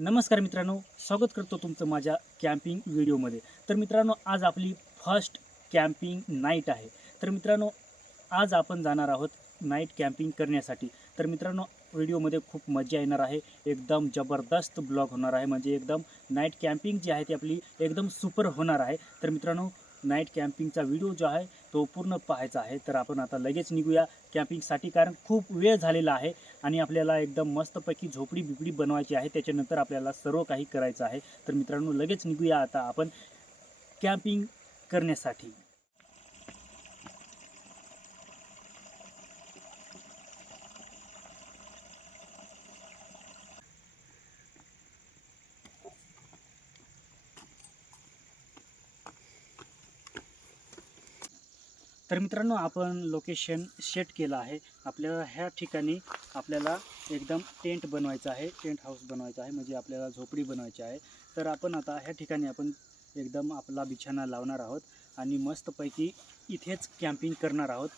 नमस्कार मित्रांनो, स्वागत करतो तुमचं माझ्या कॅम्पिंग व्हिडिओमध्ये. तर मित्रांनो, आज आपली फर्स्ट कॅम्पिंग नाईट आहे. तर मित्रांनो, आज आपण जाणार आहोत नाईट कॅम्पिंग करण्यासाठी. तर मित्रांनो, व्हिडिओमध्ये खूप मजा येणार आहे. एकदम जबरदस्त ब्लॉग होणार आहे. म्हणजे एकदम नाईट कॅम्पिंग जी आहे ती आपली एकदम सुपर होणार आहे. तर मित्रांनो, नाईट कॅम्पिंगचा व्हिडिओ जो आहे तो पूर्ण पाहायचा आहे. तर आपण आता लगेच निघूया कॅम्पिंगसाठी, कारण खूप वेळ झालेला आहे आणि आपल्याला एकदम मस्तपैकी झोपडी बिपडी बनवायची आहे. त्याच्यानंतर आपल्याला सर्व काही करायचं आहे. तर मित्रांनो, लगेच निघूया आता आपण कॅम्पिंग करण्यासाठी. तर मित्रांनो, आपण लोकेशन सेट केलं आहे. आपल्याला ह्या ठिकाणी आपल्याला एकदम टेंट बनवायचा आहे, टेंट हाऊस बनवायचा आहे, म्हणजे आपल्याला झोपडी बनवायची आहे. तर आपण आता ह्या ठिकाणी आपण एकदम आपला बिछाना लावणार आहोत आणि मस्तपैकी इथेच कॅम्पिंग करणार आहोत.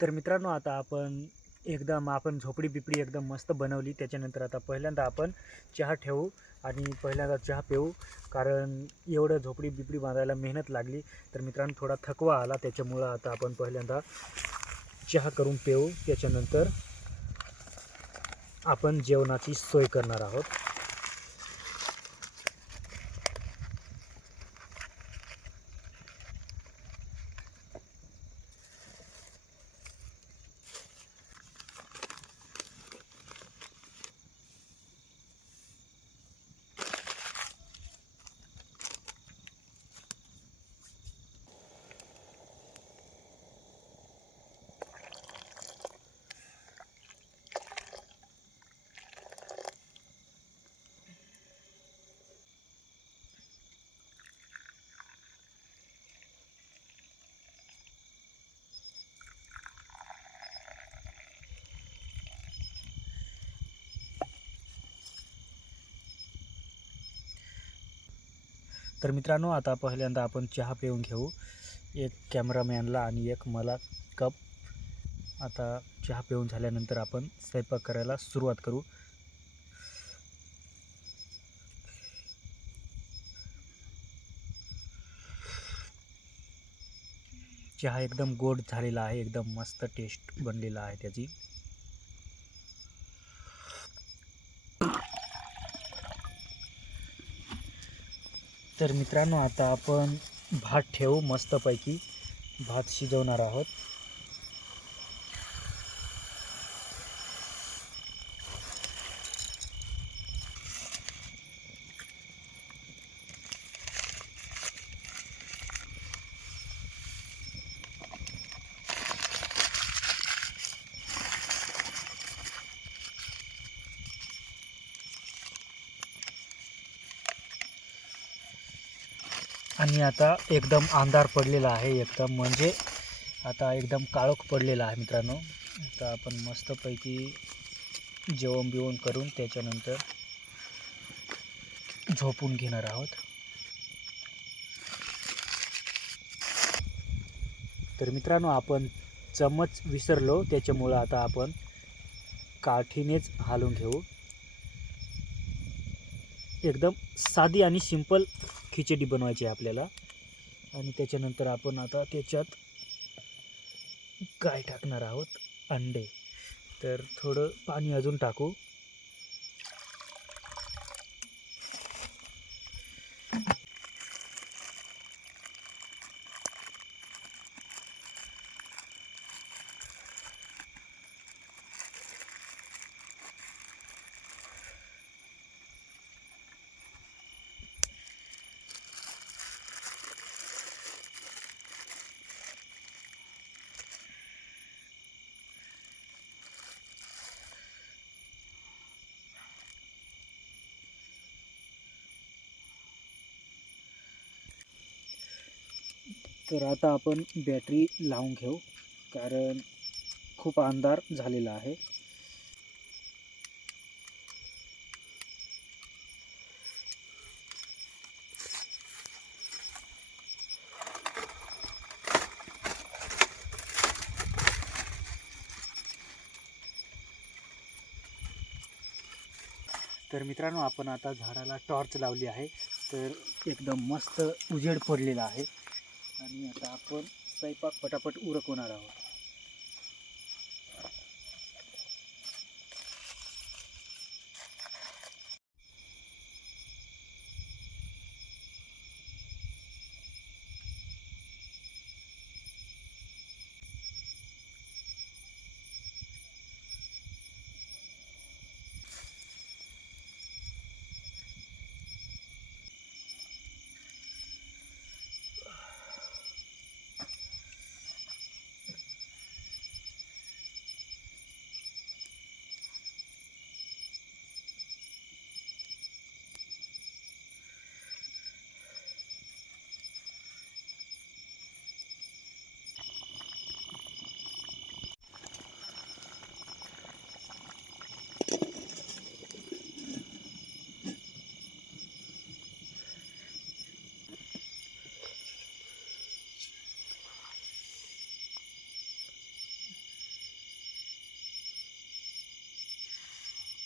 तर मित्रांनो, आता आपण झोपडी बिपडी एकदम मस्त बनवली. त्याच्यानंतर आता पहिल्यांदा आपण चहा ठेवू आणि पहिल्यांदा चहा पिऊ, कारण एवढं झोपडी बिपडी बांधायला मेहनत लागली. तर मित्रांनो, थोडा थकवा आला, त्याच्यामुळं आता आपण पहिल्यांदा चहा करून पिऊ. त्याच्यानंतर आपण जेवणाची सोय करणार आहोत. तर मित्रांनो, आता पहिल्यांदा आपण चहा पिऊन घेऊ. एक कॅमेरामॅनला आणि एक मला कप. आता चहा पिऊन झाल्यानंतर आपण स्वयंपाक करायला सुरुवात करू. चहा एकदम गोड झालेला आहे, एकदम मस्त टेस्ट बनलेला आहे त्याची. तर मित्रांनो, आता आपण भात ठेवू. मस्तपैकी भात शिजवणार आहोत. आणि आता एकदम अंधार पडलेला आहे, एकदम म्हणजे आता एकदम काळोख पडलेला आहे मित्रांनो. आता आपण मस्तपैकी जेवण बिवण करून त्याच्यानंतर झोपून घेणार आहोत. तर मित्रांनो, आपण चम्मच विसरलो, त्याच्यामुळं आता आपण काठीनेच हालून घेऊ. एकदम साधी आणि सिंपल खिचडी बनवायची आहे आपल्याला. आणि त्याच्यानंतर आपण आता त्याच्यात काय टाकणार आहोत, अंडे. तर थोडं पाणी अजून टाकू. तर आता आपण बॅटरी लावून घेऊ, कारण खूप अंधार झालेला आहे. तर मित्रांनो, आपण आता झाडाला टॉर्च लावली आहे, तर एकदम मस्त उजेड पडलेला आहे. आणि आता आपण स्वयंपाक पटापट उरकवणार आहोत.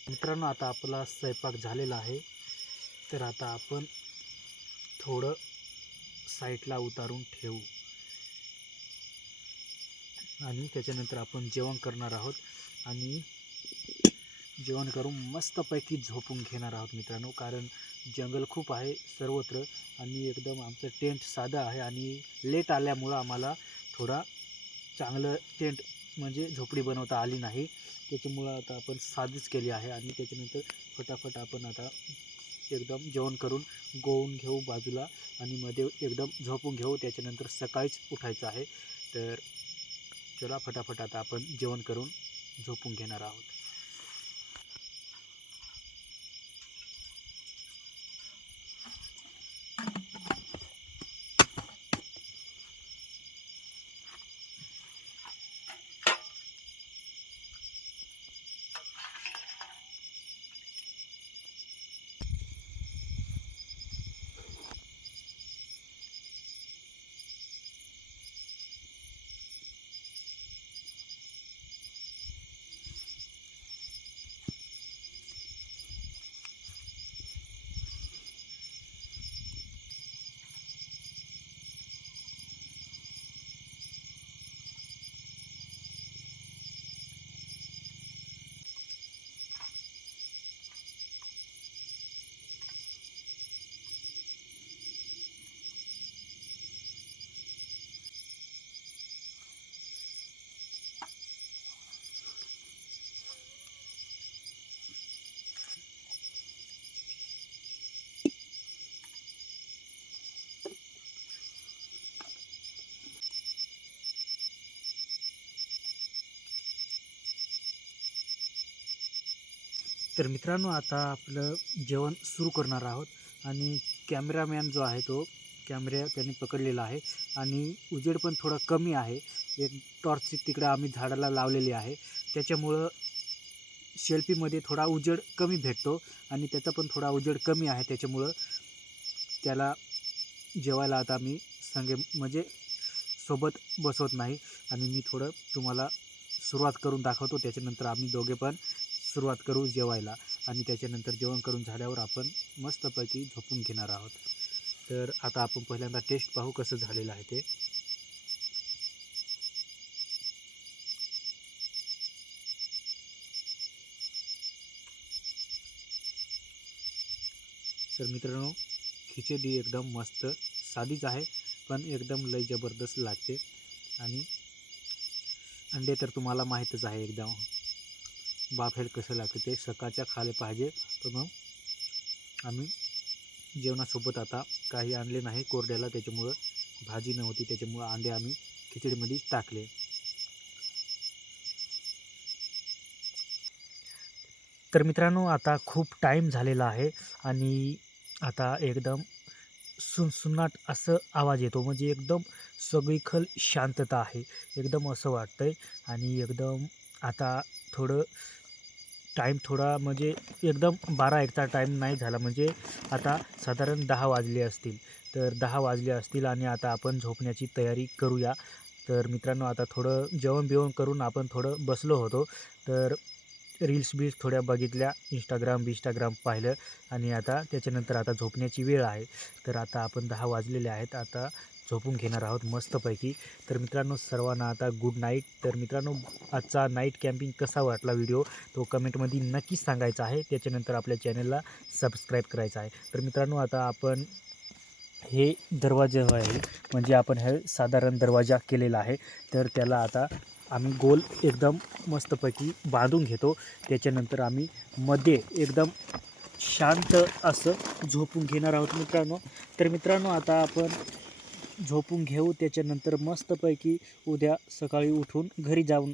मित्रांनो, आता आपला स्वयंपाक झालेला आहे. तर आता आपण थोडं साईडला उतारून ठेवू आणि त्याच्यानंतर आपण जेवण करणार आहोत. आणि जेवण करून मस्तपैकी झोपून घेणार आहोत मित्रांनो, कारण जंगल खूप आहे सर्वत्र आणि एकदम आमचं टेंट साधं आहे. आणि लेट आल्यामुळं आम्हाला थोडा चांगलं टेंट म्हणजे झोपडी बनवता आली नाही, त्याच्यामुळं आता आपण साधीच केली आहे. आणि त्याच्यानंतर फटाफट आपण आता एकदम जेवण करून गोवून घेऊ बाजूला आणि मध्ये एकदम झोपून घेऊ. त्याच्यानंतर सकाळीच उठायचं आहे. तर चला फटाफट आता आपण जेवण करून झोपून घेणार आहोत. तर मित्रांनो आता आपलं जेवण सुरू करणार आहोत आणि कॅमेरामॅन जो आहे तो कॅमेरा त्यांनी पकडलेला आहे आणि उजेड पण थोडा कमी आहे. एक टॉर्च तिकडं आम्ही झाडाला लावलेली आहे, त्याच्यामुळं सेल्फीमध्ये थोडा उजेड कमी भेटतो आणि त्याचा पण थोडा उजेड कमी आहे, त्याच्यामुळं त्याला जेवायला आता मी म्हणजे सोबत बसवत नाही आणि मी थोडं तुम्हाला सुरुवात करून दाखवतो. त्याच्यानंतर आम्ही दोघे पण सुरुवात करू जेवायला आणि त्याच्यानंतर जेवण करून झाल्यावर आपण मस्तपैकी झोपून घेणार आहोत. तर आता आपण पहिल्यांदा टेस्ट पाहू कसं झालेलं आहे ते. तर मित्रांनो, खिचडी एकदम मस्त साधीच आहे, पण एकदम लय जबरदस्त लागते. आणि अंडे तर तुम्हाला माहीतच आहे, एकदम बाफेल कसं लागते ते सकाळच्या खाले पाहिजे. तर मग आम्ही जेवणासोबत आता काही आणले नाही कोरड्याला, त्याच्यामुळं भाजी नव्हती, त्याच्यामुळं अंडे आम्ही खिचडीमध्ये टाकले. तर मित्रांनो, आता खूप टाईम झालेला आहे आणि आता एकदम सुनसुनाट असं आवाज येतो, म्हणजे एकदम सगळीकडे शांतता आहे, एकदम असं वाटतंय. आणि एकदम आता थोडं टाईम थोडा म्हणजे एकदम 12-1चा टाईम नाही झाला, म्हणजे आता साधारण 10 वाजले असतील. तर 10 वाजले असतील आणि आता आपण झोपण्याची तयारी करूया. तर मित्रांनो, आता थोडं जेवण-बिवण करून आपण थोडं बसलो होतो. तर रील्स-बिल्स थोड्या बघितल्या, इंस्टाग्राम पाहिलं आणि आता त्याच्यानंतर आता झोपण्याची वेळ आहे. तर आता आपण 10 वाजलेले आहेत, आता झोपून घेणार आहोत मस्तपैकी. तर मित्रांनो, सर्वांना आता गुड नाईट. तर मित्रांनो, आजचा नाईट कॅम्पिंग कसा वाटला व्हिडिओ तो कमेंटमध्ये नक्कीच सांगायचा आहे. त्याच्यानंतर आपल्या चॅनलला सबस्क्राईब करायचं आहे. तर मित्रांनो, आता आपण हे दरवाजा आहे, म्हणजे आपण हे साधारण दरवाजा केलेला आहे, तर त्याला आता आम्ही गोल एकदम मस्तपैकी बांधून घेतो. त्याच्यानंतर आम्ही मध्ये एकदम शांत असं झोपून घेणार आहोत मित्रांनो. तर मित्रांनो, आता आपण झोपून घेऊ, त्याच्यानंतर मस्तपैकी उद्या सकाळी उठून घरी जाऊन